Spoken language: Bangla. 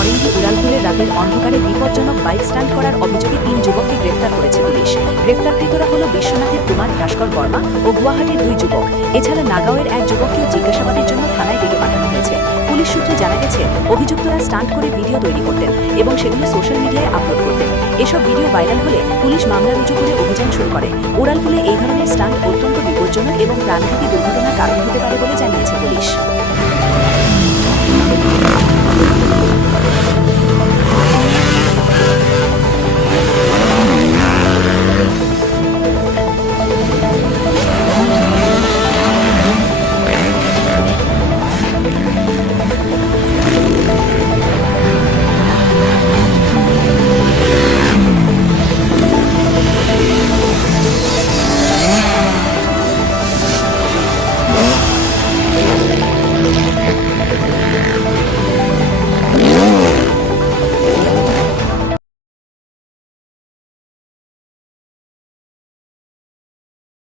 নরেন্দ্র উড়ালপুলের রাতের অন্ধকারে বিপজ্জনক বাইক স্টান্ট করার অভিযোগে 3 যুবককে গ্রেফতার করেছে পুলিশ। গ্রেফতারকৃতরা হল বিশ্বনাথের কুমার ভাস্কর বর্মা ও গুয়াহাটির 2 যুবক। এছাড়া নাগাঁওয়ের এক যুবককেও জিজ্ঞাসাবাদের জন্য থানায় ডেকে পাঠানো হয়েছে। পুলিশ সূত্রে জানা গেছে, অভিযুক্তরা স্টান্ট করে ভিডিও তৈরি করতেন এবং সেগুলো সোশ্যাল মিডিয়ায় আপলোড করতেন। এসব ভিডিও ভাইরাল হলে পুলিশ মামলা রুজু করে অভিযান শুরু করে। উড়ালপুলে এই ধরনের স্টান্ট অত্যন্ত বিপজ্জনক এবং প্রাণঘাতী দুর্ঘটনার কারণ হতে পারে বলে জানিয়েছে পুলিশ।